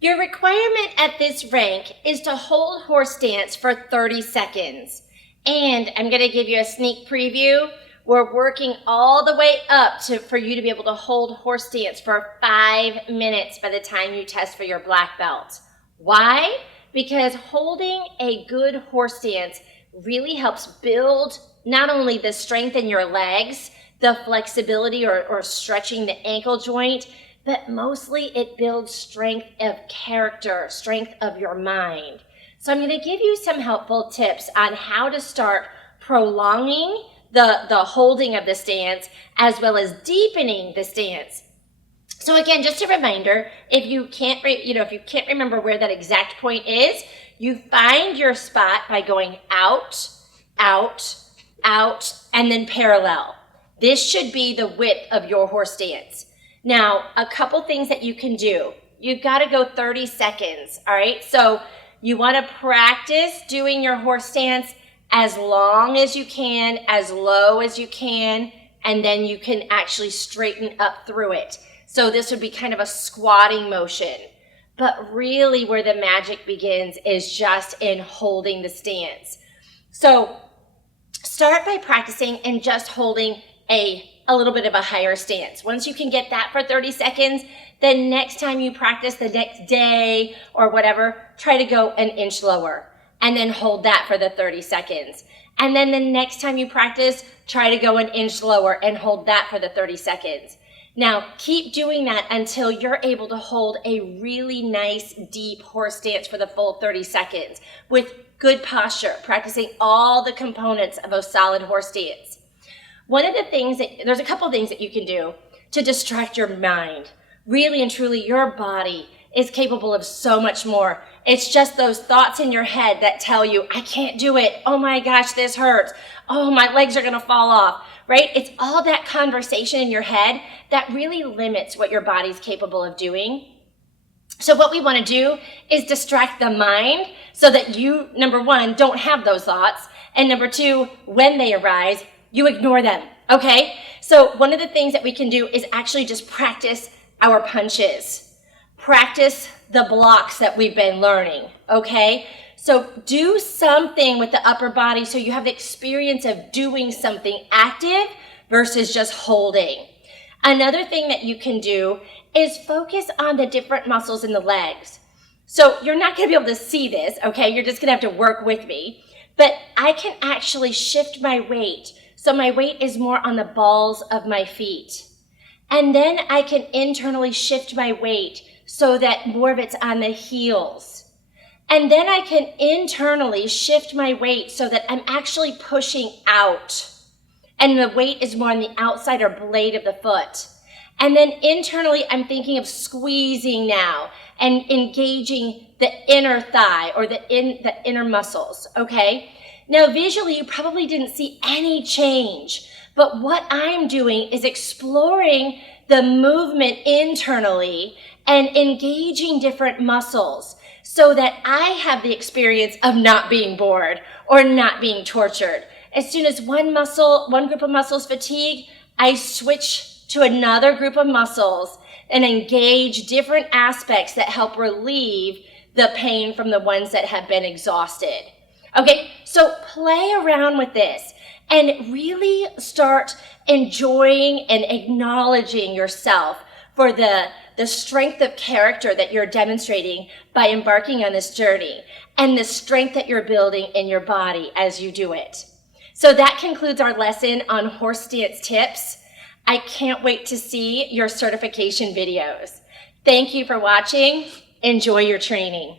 Your requirement at this rank is to hold horse stance for 30 seconds. And I'm going to give you a sneak preview. We're working all the way up for you to be able to hold horse stance for 5 minutes by the time you test for your black belt. Why? Because holding a good horse stance really helps build not only the strength in your legs, the flexibility or stretching the ankle joint, but mostly it builds strength of character, strength of your mind. So I'm going to give you some helpful tips on how to start prolonging the holding of the stance as well as deepening the stance. So again, just a reminder, if you can't remember where that exact point is, you find your spot by going out, out, out, and then parallel. This should be the width of your horse stance. Now, a couple things that you can do. You've got to go 30 seconds, all right? So you want to practice doing your horse stance as long as you can, as low as you can, and then you can actually straighten up through it. So this would be kind of a squatting motion. But really where the magic begins is just in holding the stance. So start by practicing and just holding a little bit of a higher stance. Once you can get that for 30 seconds, then next time you practice the next day or whatever, try to go an inch lower and then hold that for the 30 seconds. And then the next time you practice, try to go an inch lower and hold that for the 30 seconds. Now, keep doing that until you're able to hold a really nice, deep horse stance for the full 30 seconds with good posture, practicing all the components of a solid horse stance. There's a couple things that you can do to distract your mind. Really and truly, your body is capable of so much more. It's just those thoughts in your head that tell you, I can't do it. Oh my gosh, this hurts. Oh, my legs are going to fall off, right? It's all that conversation in your head that really limits what your body's capable of doing. So what we want to do is distract the mind so that you, number one, don't have those thoughts. And number two, when they arise, you ignore them, okay? So one of the things that we can do is actually just practice our punches. Practice the blocks that we've been learning, okay? So do something with the upper body so you have the experience of doing something active versus just holding. Another thing that you can do is focus on the different muscles in the legs. So you're not going to be able to see this, okay? You're just going to have to work with me. But I can actually shift my weight. So my weight is more on the balls of my feet. And then I can internally shift my weight so that more of it's on the heels. And then I can internally shift my weight so that I'm actually pushing out. And the weight is more on the outside or blade of the foot. And then internally, I'm thinking of squeezing now and engaging the inner thigh or the inner muscles, okay? Now, visually, you probably didn't see any change, but what I'm doing is exploring the movement internally and engaging different muscles so that I have the experience of not being bored or not being tortured. As soon as one group of muscles fatigue, I switch to another group of muscles and engage different aspects that help relieve the pain from the ones that have been exhausted. Okay, so play around with this and really start enjoying and acknowledging yourself for the strength of character that you're demonstrating by embarking on this journey and the strength that you're building in your body as you do it. So that concludes our lesson on horse stance tips. I can't wait to see your certification videos. Thank you for watching. Enjoy your training.